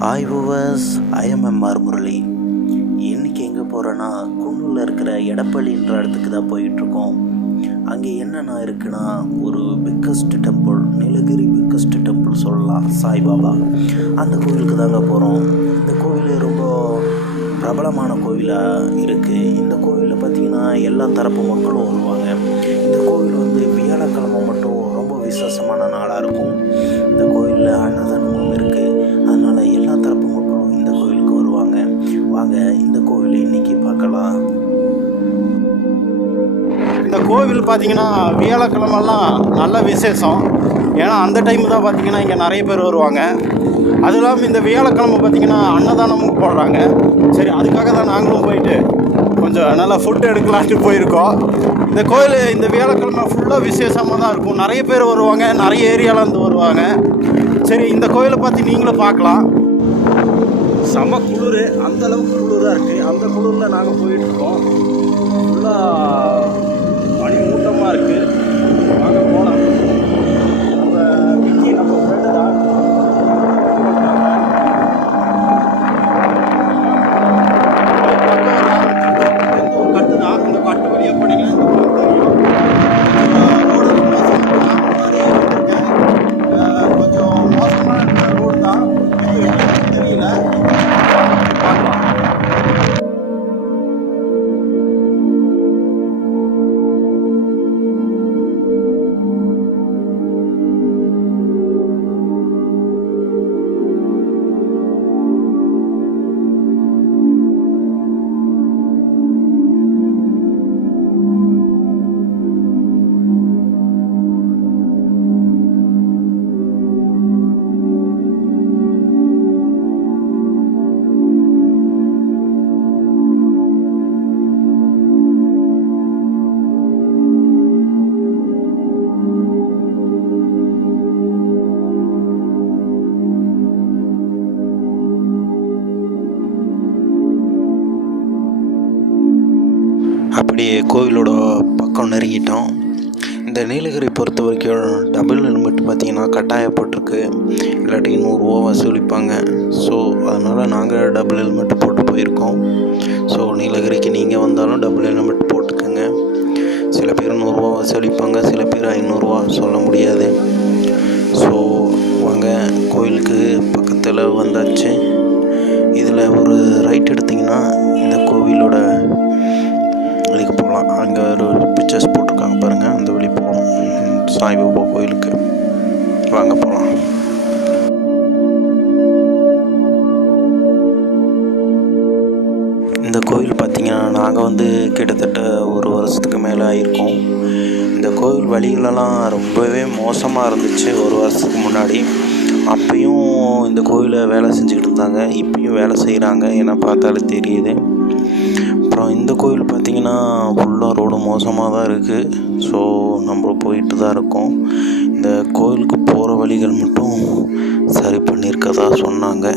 Hi viewers, ஐஎம்எம்ஆர் Murali. இன்றைக்கி எங்கே போகிறேன்னா, குன்னூரில் இருக்கிற எடப்பள்ளின்ற இடத்துக்கு தான் போயிட்டுருக்கோம். அங்கே என்னென்ன இருக்குன்னா, ஒரு biggest temple, Nilgiri biggest temple சொல்லலாம், சாய்பாபா. அந்த கோவிலுக்கு தாங்க போகிறோம். இந்த கோவில் ரொம்ப பிரபலமான கோவிலாக இருக்குது. இந்த கோவிலில் பார்த்திங்கன்னா எல்லா தரப்பு மக்களும் வருவாங்க. இந்த கோவில் வந்து வியாழக்கிழமை மட்டும் ரொம்ப விசேஷமான நாளாக இருக்கும். இந்த கோவிலில் அன்னதானமும் இருக்குது. அதனால் எல்லா தரப்பு மக்களும் இந்த கோவிலுக்கு வருவாங்க. வாங்க இந்த கோவிலை இன்றைக்கி பார்க்கலாம். இந்த கோவில் பார்த்திங்கன்னா வியாழக்கிழமெல்லாம் நல்ல விசேஷம். ஏன்னா அந்த டைம் தான் பார்த்திங்கன்னா இங்கே நிறைய பேர் வருவாங்க. அதுவும் இல்லாமல் இந்த வியாழக்கிழமை பார்த்திங்கன்னா அன்னதானமும் போடுறாங்க. சரி, அதுக்காக தான் நாங்களும் போயிட்டு கொஞ்சம் நல்லா ஃபுட்டு எடுக்கலான்ட்டு போயிருக்கோம். இந்த கோயில் இந்த வியாழக்கிழமை ஃபுல்லாக விசேஷமாக தான் இருக்கும். நிறைய பேர் வருவாங்க, நிறைய ஏரியாவிலேருந்து வருவாங்க. சரி, இந்த கோயிலை பார்த்து நீங்களும் பார்க்கலாம். செம குளிர், அந்தளவுக்கு குளிராக இருக்குது. அந்த குளிரில் நாங்கள் போயிட்டுருக்கோம். ஃபுல்லாக பனி மூட்டமாக இருக்குது. வாங்க போகலாம். நம்ம விக்கி, நம்ம ஃப்ரெண்டு தான். ஒரு கட்டு தான். அந்த கட்டு வழியாக போனீங்கன்னா கொஞ்சம் மோசமான ரோடு தான். தெரியல. அப்படியே கோவிலோட பக்கம் நெருங்கிட்டோம். இந்த நீலகிரி பொறுத்த வரைக்கும் டபுள் ஹெல்மெட் பார்த்திங்கன்னா கட்டாயப்பட்டிருக்கு. இல்லாட்டி 100 ரூபா வசூலிப்பாங்க. ஸோ அதனால் நாங்கள் டபுள் ஹெல்மெட் போட்டு போயிருக்கோம். ஸோ நீலகிரிக்கு நீங்கள் வந்தாலும் டபுள் ஹெல்மெட் போட்டுக்கோங்க. சில பேர் 100 ரூபா வசூலிப்பாங்க, சில பேர் 500 ரூபா, சொல்ல முடியாது. ஸோ வாங்க, கோவிலுக்கு பக்கத்தில் வந்தாச்சு. இதில் ஒரு ரைட் எடுத்திங்கன்னா இந்த கோவிலோட வழிக்கு போகலாம். அங்கே ஒரு பிக்சர்ஸ் போட்டிருக்காங்க பாருங்கள், அந்த வழி போகணும் சாய்பாபா கோயிலுக்கு. வாங்க போகலாம். இந்த கோவில் பார்த்திங்கன்னா நாங்கள் வந்து கிட்டத்தட்ட 1 வருஷத்துக்கு மேலே ஆகிருக்கோம். இந்த கோவில் வழிகளெல்லாம் ரொம்பவே மோசமாக இருந்துச்சு 1 வருஷத்துக்கு முன்னாடி. அப்பையும் இந்த கோவிலை வேலை செஞ்சுக்கிட்டு இருந்தாங்க, இப்பயும் வேலை செய்கிறாங்க, ஏன்னா பார்த்தாலே தெரியுது. அப்புறம் இந்த கோவில் பார்த்திங்கன்னா ஃபுல்லாக ரோடு மோசமாக தான் இருக்குது. ஸோ நம்ம போயிட்டு தான் இருக்கோம். இந்த கோவிலுக்கு போகிற வழிகள் மட்டும் சரி பண்ணியிருக்கதா சொன்னாங்க.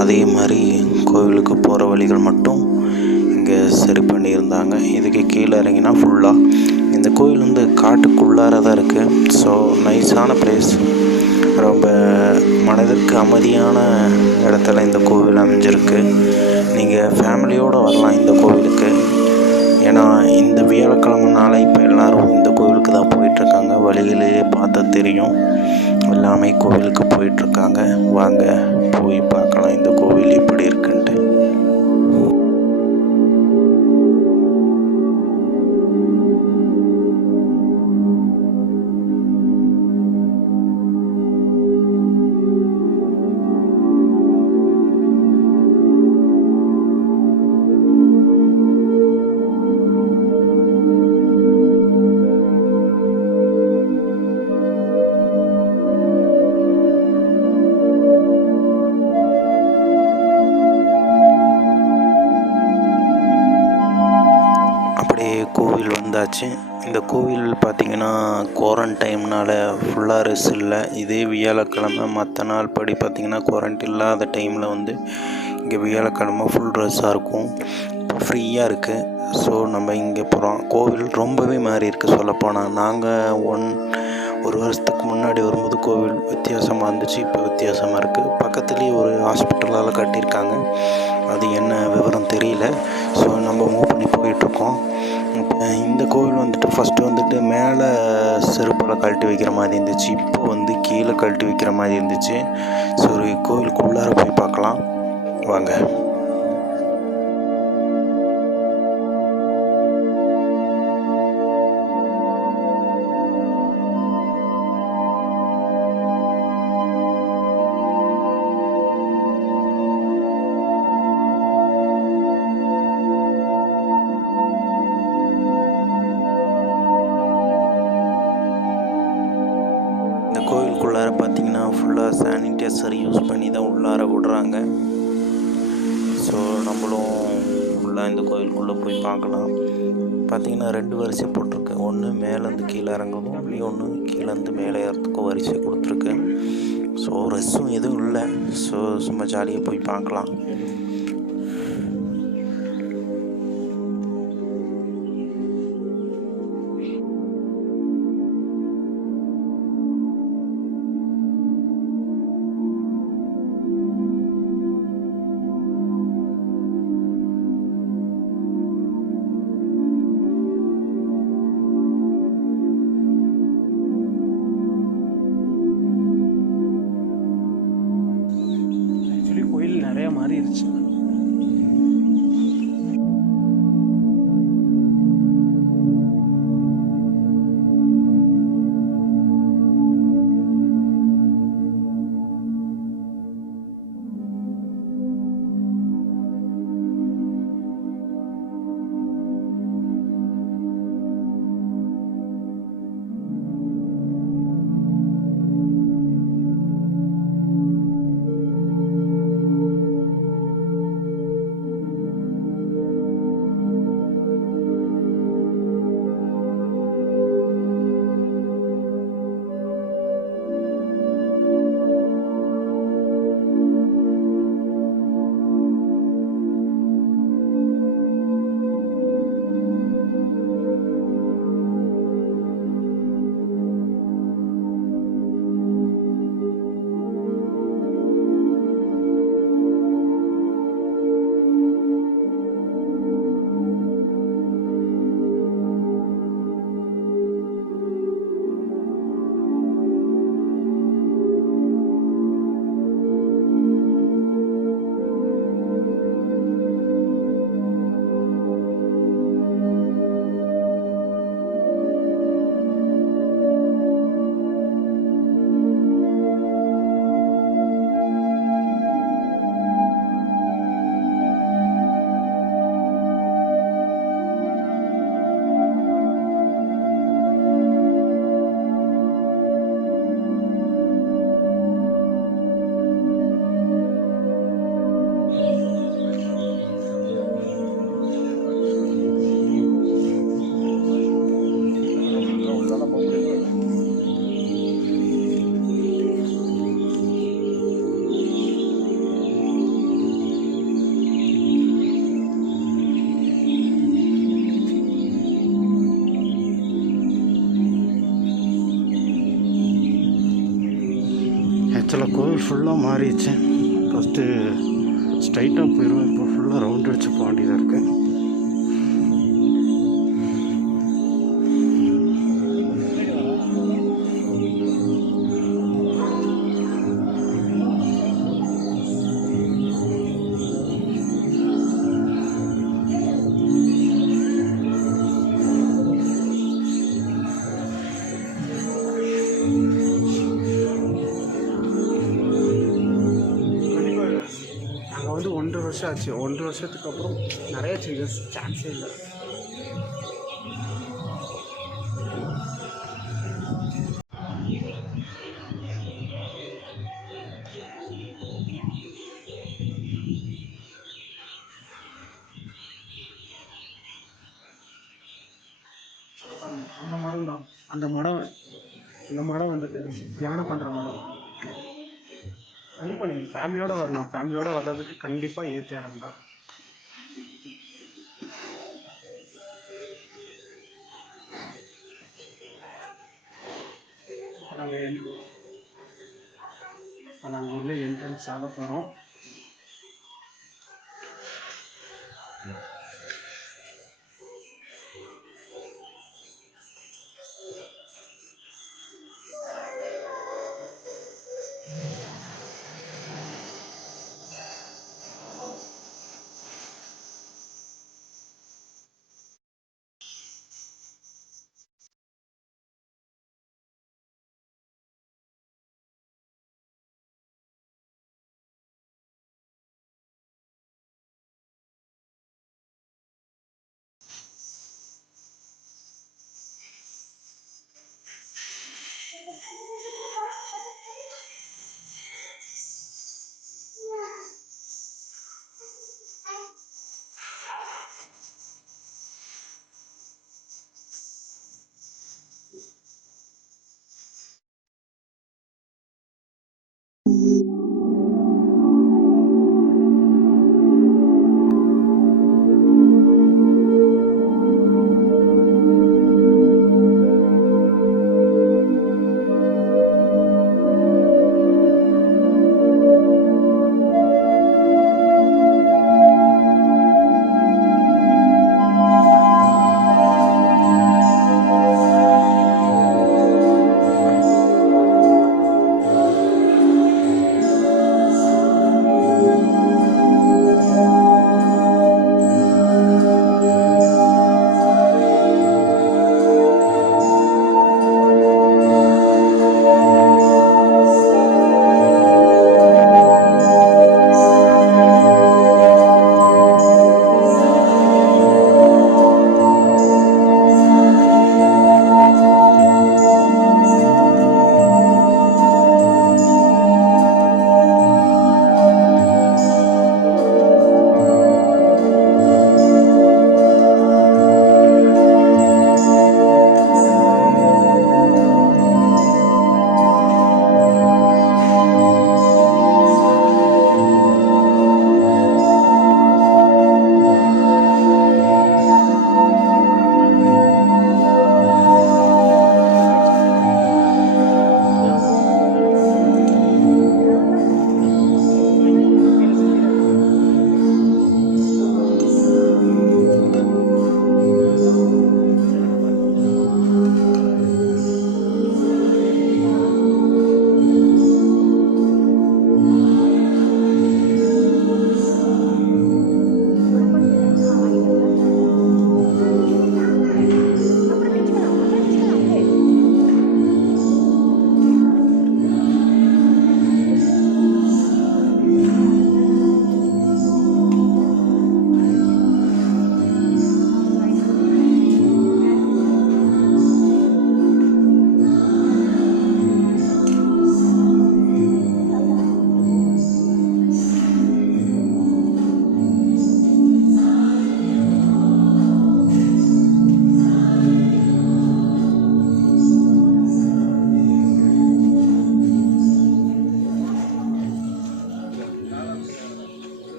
அதே மாதிரி கோவிலுக்கு போகிற வழிகள் மட்டும் இங்கே சரி பண்ணியிருந்தாங்க. இதுக்கு கீழே இறங்கினா ஃபுல்லாக இந்த கோவில் வந்து காட்டுக்குள்ளார தான் இருக்குது. ஸோ நைஸான பிளேஸ், ரொம்ப மனதிற்கு அமைதியான இடத்துல இந்த கோவில் அமைஞ்சிருக்கு. நீங்கள் ஃபேமிலியோடு வரலாம் இந்த கோவிலுக்கு. ஏன்னா இந்த வியாழக்கிழமைனால இப்போ எல்லோரும் இந்த கோவிலுக்கு தான் போயிட்டுருக்காங்க. வழிகளிலே பார்த்தா தெரியும், எல்லாமே கோவிலுக்கு போயிட்டுருக்காங்க. வாங்க போய் பார்க்கலாம் இந்த கோவில் எப்படி இருக்குன்ட்டு. கோவில் வந்தாச்சு. இந்த கோவில் பார்த்திங்கன்னா குவாரண்டைம்னால் ஃபுல்லாக ரெஸ் இல்லை. இதே வியாழக்கிழமை மற்ற நாள் படி பார்த்திங்கன்னா குவாரண்டைன் இல்லாத டைமில் வந்து இங்கே வியாழக்கிழமை ஃபுல் ரெஸ்ஸாக இருக்கும். இப்போ ஃப்ரீயாக இருக்குது. ஸோ நம்ம இங்கே போகிறோம். கோவில் ரொம்பவே மாறி இருக்குது சொல்லப்போனால். நாங்கள் ஒரு வருஷத்துக்கு முன்னாடி வரும்போது கோவில் வித்தியாசமாக இருந்துச்சு, இப்போ வித்தியாசமாக இருக்குது. பக்கத்துலேயே ஒரு ஹாஸ்பிட்டலால் கட்டியிருக்காங்க, அது என்ன விவரம் தெரியல. ஸோ நம்ம மூவ் பண்ணி போயிட்டுருக்கோம். இப்போ இந்த கோவில் வந்துட்டு ஃபஸ்ட்டு வந்துட்டு மேலே செருப்பில் கழட்டி வைக்கிற மாதிரி இருந்துச்சு, இப்போ வந்து கீழே கழட்டி வைக்கிற மாதிரி இருந்துச்சு. ஸோ கோவிலுக்குள்ளார போய் பார்க்கலாம் வாங்க. இந்த கோவிலுக்குள்ளார பார்த்தீங்கன்னா ஃபுல்லாக சானிடைசர் யூஸ் பண்ணி தான் உள்ளார விடுறாங்க. ஸோ நம்மளும் ஃபுல்லாக இந்த கோவிலுக்குள்ளே போய் பார்க்கலாம். பார்த்தீங்கன்னா 2 வரிசை போட்டிருக்கு, ஒன்று மேலேருந்து கீழே இறங்கணும், ஒன்று கீழேருந்து மேலே ஏறத்துக்கும் வரிசை கொடுத்துருக்கு. ஸோ ரெஸ்ஸும் எதுவும் இல்லை, ஸோ சும்மா ஜாலியாக போய் பார்க்கலாம். கோயில் நிறைய மாறிடுச்சு. ஆக்சுவலாக கோவில் ஃபுல்லாக மாறிடுச்சு. ஃபஸ்ட்டு ஸ்ட்ரைட்டாக போயிடுவோம், இப்போ ஃபுல்லாக ரவுண்ட் அடிச்சு போக வேண்டியதாக இருக்குது. நாங்கள் வந்து 1.5 வருஷம் ஆச்சு. 1.5 வருஷத்துக்கு அப்புறம் நிறைய சேஞ்சஸ், சான்ஸே இல்லை. அந்த மரம் தான், இந்த மரம் வந்துட்டு தியானம் பண்ணுற மரம். கண்டிப்பாக நீங்கள் ஃபேமிலியோடு வரணும். ஃபேமிலியோடு வர்றதுக்கு கண்டிப்பாக ஏற்ற இடம் தான். நாங்கள் உள்ள என்ட்ரன்ஸ் ஆக போகிறோம்.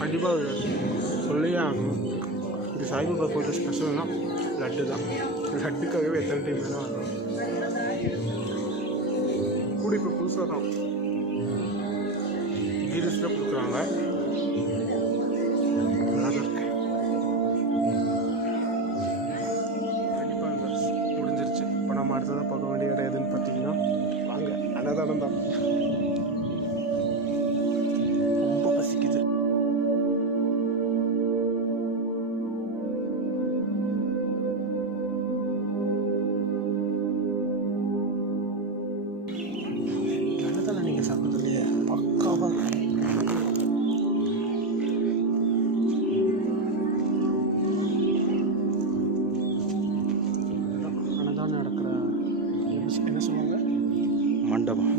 கண்டிப்பாக சொல்லியே ஆகணும். இது சாய்பாபா கோயில் ஸ்பெஷல்னால் லட்டு தான். லட்டுக்காகவே எத்தனை டைம் வேணும் ஆகும். கூட இப்போ புதுசாக தான் கீரிஸில் கொடுக்குறாங்க. நல்லா தான் இருக்கு. கண்டிப்பாக முடிஞ்சிருச்சு. இப்போ நம்ம அடுத்ததாக பார்க்க வேண்டிய இடம் எதுன்னு பார்த்தீங்கன்னா வாங்க அன்னதானம் தான். ரொம்ப பசிக்குது. நீங்கள் சாப்பிட்றதுலையே பக்காவாக அன்னதானம் நடக்கிற என்ன சொல்லுவாங்க, மண்டபம்.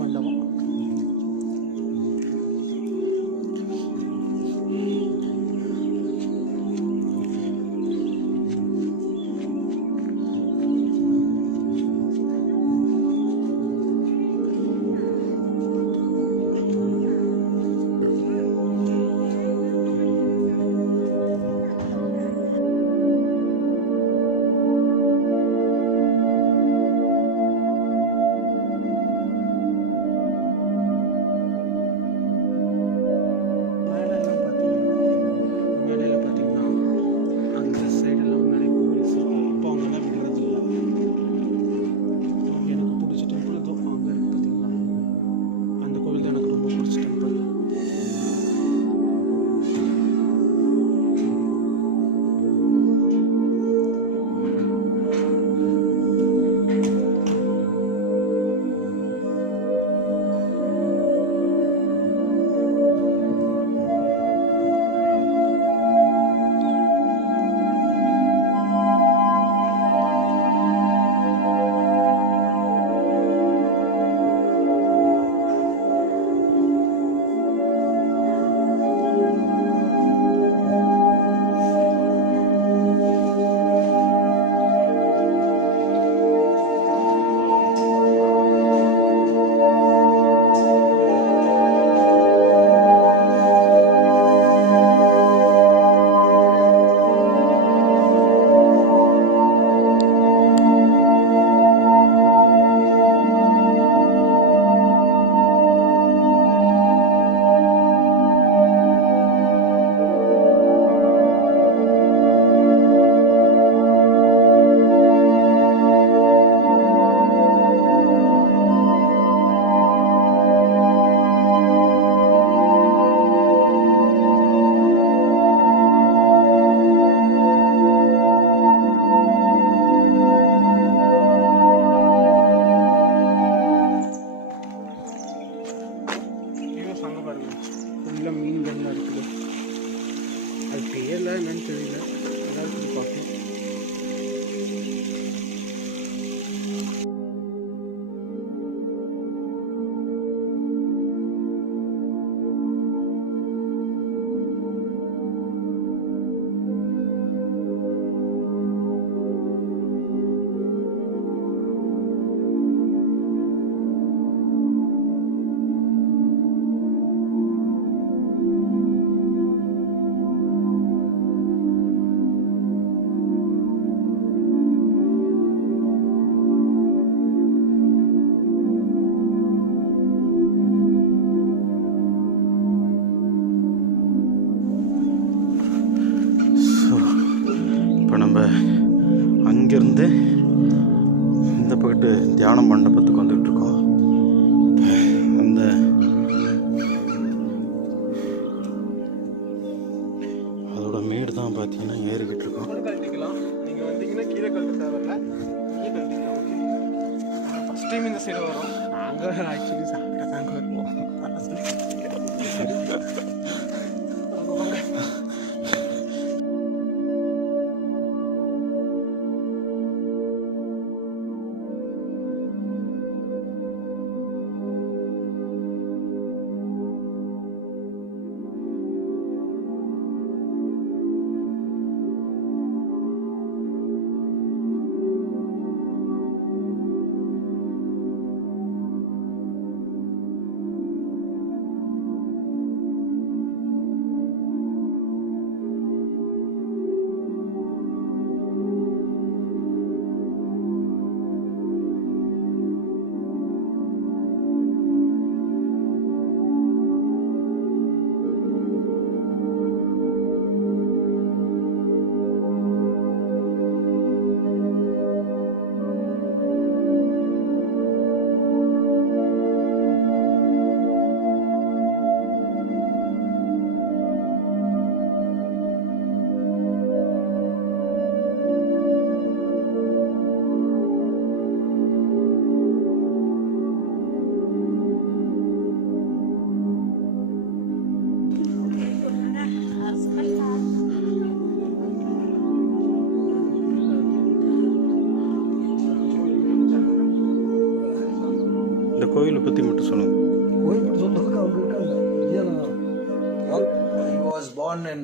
அங்கே பாருங்கள் ஃபுல்லாக மீன்கள்லாம் இருக்குது. அது பேரில் என்னன்னு தெரியல, நல்லா இருக்குது பார்க்க. அங்கேருந்து இந்த பக்கத்து தியான மண்டபத்துக்கு வந்துட்டுருக்கோம். அந்த அதோட மேடு தான் பார்த்தீங்கன்னா ஏறிக்கிட்டு இருக்கோம். கழட்டிக்கலாம், நீங்கள் வந்தீங்கன்னா கீழே கழட்ட தேவையில்ல, கீழே கழட்டிக்கலாம். ஓகே, ஃபஸ்ட் டைம் இந்த சைடு வரோம். நாங்கள் ஆக்சுவலி சாப்பிட்டா தாங்க வருவோம். இந்த கோயிலை பற்றி மட்டும் சொல்லுங்கள். He was born in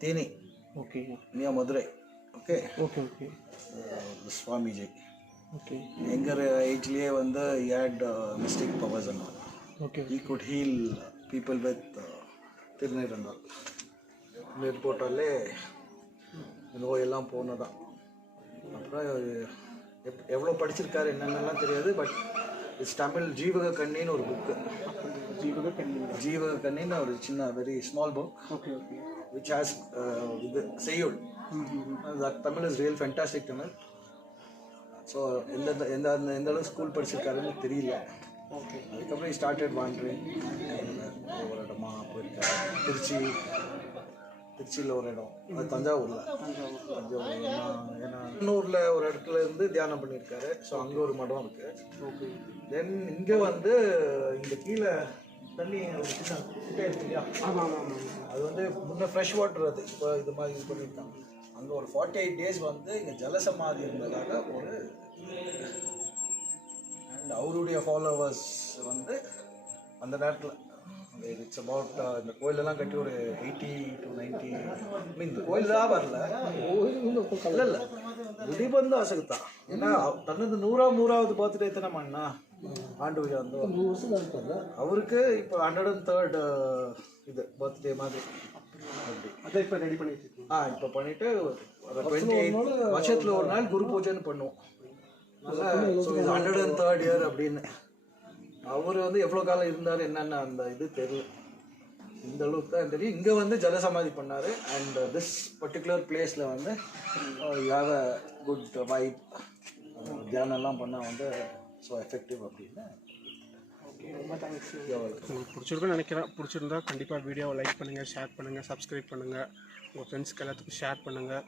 Theni, okay near Madurai. Okay, okay okay the Swamiji. Okay Younger age-லயே வந்து he had mystic powers and all. Okay He could heal people with திருநீர் and all. நீர் போட்டாலே நோயெல்லாம் போனதான். அப்புறம் எவ்வளோ படிச்சிருக்காரு என்னென்னலாம் தெரியாது, பட் இட்ஸ் தமிழ் ஜீவக கண்ணின்னு ஒரு புக்கு. ஜீவக கண்ணின்னு ஒரு சின்ன very small book okay okay which has இது செய்யுள். that Tamil is real fantastic Tamil. So எந்த அளவு ஸ்கூல் படிச்சிருக்காருன்னு தெரியல. ஓகே அதுக்கப்புறம் ஸ்டார்டட் வாண்டரிங். ஒரு இடமா போயிருக்காரு. திருச்சியில் ஒரு இடம், அது தஞ்சாவூரில். ஏன்னா இன்னூரில் ஒரு இடத்துல இருந்து தியானம் பண்ணியிருக்காரு. ஸோ அங்கே ஒரு மடம் இருக்குது. தென் இங்கே வந்து இங்கே கீழே தண்ணி ஒரு சின்ன குட்டை இருக்கு இல்லையா, அது வந்து முன்ன ஃப்ரெஷ் வாட்டர், அது இப்போ இது மாதிரி இது பண்ணியிருக்காங்க. அங்கே ஒரு 48 days வந்து இங்கே ஜலசமாதி இருந்ததாக ஒரு, அண்ட் அவருடைய ஃபாலோவர்ஸ் வந்து அந்த நேரத்தில் இட்ஸ் அபவுட் இந்த கோயிலெல்லாம் கட்டி ஒரு 80 to 90 இந்த கோயில் தான் வரல இல்லை விடிபந்து ஆசைத்தான். ஏன்னா தன்னது 100வது பர்த்டே தானே பண்ணா ஆண்டு விழா வந்து அவருக்கு இப்போ 103rd இது பர்த்டே மாதிரி அப்படி அதை இப்போ ரெடி பண்ணிட்டு இப்போ பண்ணிட்டு 28 வருஷத்துல ஒரு நாள் குரு பூஜைன்னு பண்ணுவோம். ஸோ இது 103rd year அப்படின்னு. அவர் வந்து எவ்வளோ காலம் இருந்தார் என்னென்ன அந்த இது தெரியல, இந்த அளவுக்கு தான் தெரியும். இங்கே வந்து ஜலசமாதி பண்ணார். அண்ட் திஸ் பர்டிகுலர் பிளேஸில் வந்து you have a good vibe, தியானம்லாம் பண்ணால் வந்து ஸோ எஃபெக்டிவ் அப்படின்னு. ஓகே, ரொம்ப தேங்க்ஸ். உங்களுக்கு பிடிச்சிருக்குன்னு நினைக்கிறேன். பிடிச்சிருந்தா கண்டிப்பாக வீடியோவை லைக் பண்ணுங்கள், ஷேர் பண்ணுங்கள், சப்ஸ்கிரைப் பண்ணுங்கள், உங்கள் ஃப்ரெண்ட்ஸ்க்கு எல்லாத்துக்கும் ஷேர் பண்ணுங்கள்.